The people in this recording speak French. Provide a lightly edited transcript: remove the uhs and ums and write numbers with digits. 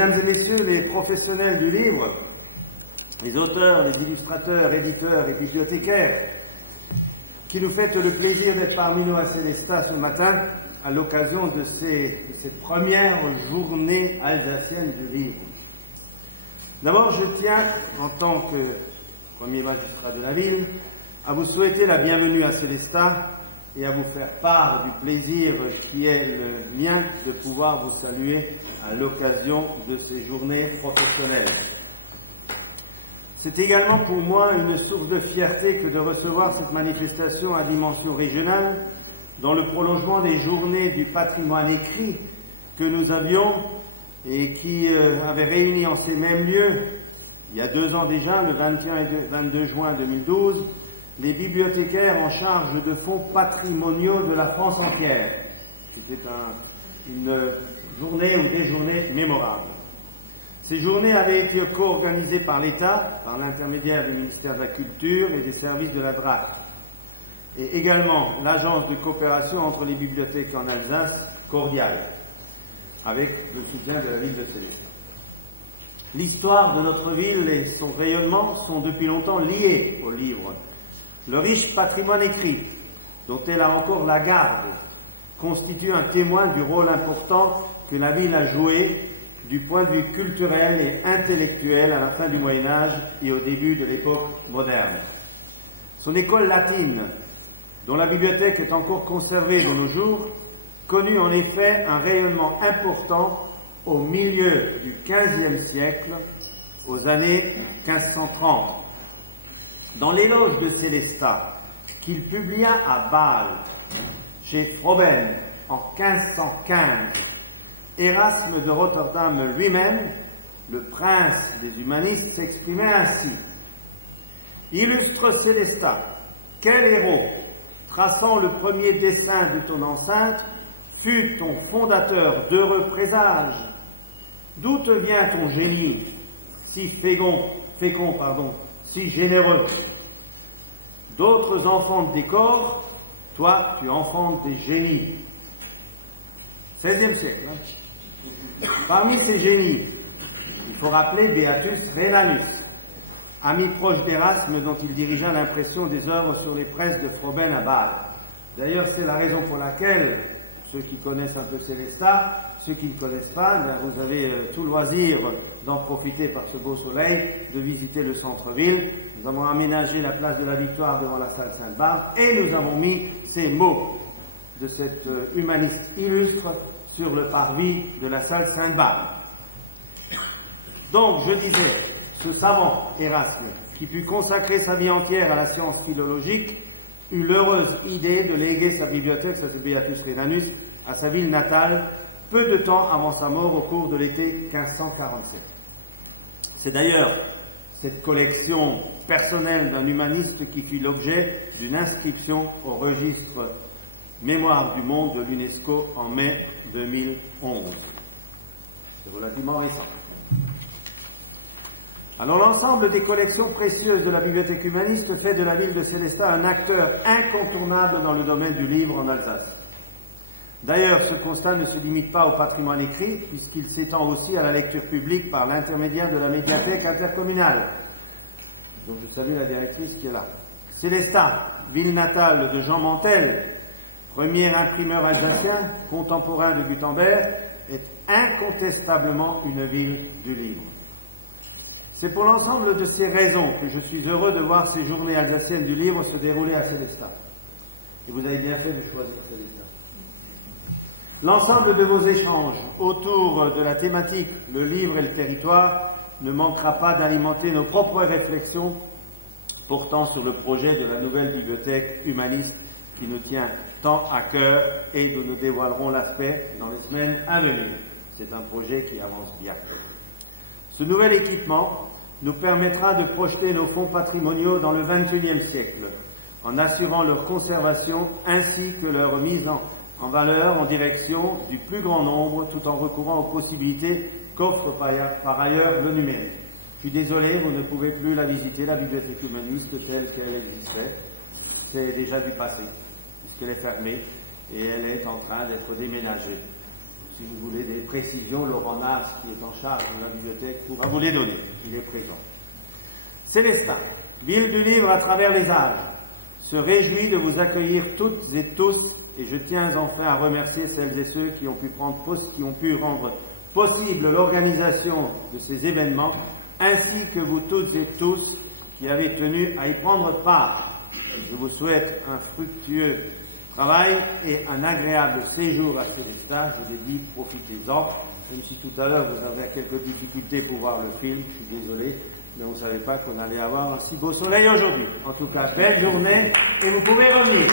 Mesdames et messieurs les professionnels du livre, les auteurs, les illustrateurs, éditeurs et bibliothécaires, qui nous faites le plaisir d'être parmi nous à Célestat ce matin, à l'occasion de cette première journée alsacienne du livre. D'abord, je tiens, en tant que premier magistrat de la ville, à vous souhaiter la bienvenue à Célestat et à vous faire part du plaisir qui est le mien de pouvoir vous saluer à l'occasion de ces journées professionnelles. C'est également pour moi une source de fierté que de recevoir cette manifestation à dimension régionale dans le prolongement des journées du patrimoine écrit que nous avions et qui avait réuni en ces mêmes lieux, il y a 2 ans déjà, le 21 et 22 juin 2012, les bibliothécaires en charge de fonds patrimoniaux de la France entière. C'était une journée ou des journées mémorables. Ces journées avaient été co-organisées par l'État, par l'intermédiaire du ministère de la Culture et des services de la DRAC, et également l'Agence de coopération entre les bibliothèques en Alsace, Cordial, avec le soutien de la ville de Célestat. L'histoire de notre ville et son rayonnement sont depuis longtemps liés au livre. Le riche patrimoine écrit, dont elle a encore la garde, constitue un témoin du rôle important que la ville a joué du point de vue culturel et intellectuel à la fin du Moyen-Âge et au début de l'époque moderne. Son école latine, dont la bibliothèque est encore conservée de nos jours, connut en effet un rayonnement important au milieu du XVe siècle, aux années 1530. Dans l'éloge de Célestat, qu'il publia à Bâle, chez Froben, en 1515, Erasme de Rotterdam lui-même, le prince des humanistes, s'exprimait ainsi. « Illustre Célestat, quel héros, traçant le premier dessin de ton enceinte, fut ton fondateur d'heureux présages. D'où te vient ton génie, si fécond, si généreux? D'autres enfantent des corps, toi tu enfantes des génies. » XVIe siècle. Parmi ces génies, il faut rappeler Beatus Rhenanus, ami proche d'Erasme dont il dirigea l'impression des œuvres sur les presses de Froben à Bâle. D'ailleurs, c'est la raison pour laquelle, ceux qui connaissent un peu Célestat, ceux qui ne connaissent pas, vous avez tout loisir d'en profiter par ce beau soleil, de visiter le centre-ville. Nous avons aménagé la place de la Victoire devant la salle Sainte-Barbe et nous avons mis ces mots de cet humaniste illustre sur le parvis de la salle Sainte-Barbe. Donc, je disais, ce savant Erasme, qui put consacrer sa vie entière à la science philologique, eut l'heureuse idée de léguer sa bibliothèque, cette Beatus Rhenanus, à sa ville natale, peu de temps avant sa mort au cours de l'été 1547. C'est d'ailleurs cette collection personnelle d'un humaniste qui fut l'objet d'une inscription au registre Mémoire du monde de l'UNESCO en mai 2011. C'est relativement récent. Alors l'ensemble des collections précieuses de la bibliothèque humaniste fait de la ville de Célestat un acteur incontournable dans le domaine du livre en Alsace. D'ailleurs, ce constat ne se limite pas au patrimoine écrit, puisqu'il s'étend aussi à la lecture publique par l'intermédiaire de la médiathèque intercommunale. Donc je salue la directrice qui est là. Célestat, ville natale de Jean Mantel, premier imprimeur alsacien, contemporain de Gutenberg, est incontestablement une ville du livre. C'est pour l'ensemble de ces raisons que je suis heureux de voir ces journées alsaciennes du livre se dérouler à Célestat. Et vous avez bien fait de choisir Célestat. L'ensemble de vos échanges autour de la thématique « Le livre et le territoire » ne manquera pas d'alimenter nos propres réflexions portant sur le projet de la nouvelle bibliothèque humaniste qui nous tient tant à cœur et dont nous dévoilerons l'aspect dans les semaines à venir. C'est un projet qui avance bien. Ce nouvel équipement nous permettra de projeter nos fonds patrimoniaux dans le XXIe siècle, en assurant leur conservation ainsi que leur mise en valeur en direction du plus grand nombre, tout en recourant aux possibilités qu'offre par ailleurs le numérique. Je suis désolé, vous ne pouvez plus la visiter, la bibliothèque humaniste telle qu'elle existait. C'est déjà du passé, puisqu'elle est fermée et elle est en train d'être déménagée. si vous voulez des précisions, Laurent Nas, qui est en charge de la bibliothèque, pourra vous les donner. Il est présent. Célestin, ville du livre à travers les âges, se réjouit de vous accueillir toutes et tous, et je tiens enfin à remercier celles et ceux qui ont pu rendre possible l'organisation de ces événements, ainsi que vous toutes et tous qui avez tenu à y prendre part. Je vous souhaite un fructueux travail et un agréable séjour à Célestin. Je l'ai dit, profitez-en. Même si tout à l'heure vous avez quelques difficultés pour voir le film, je suis désolé, mais on ne savait pas qu'on allait avoir un si beau soleil aujourd'hui. En tout cas, belle journée et vous pouvez revenir.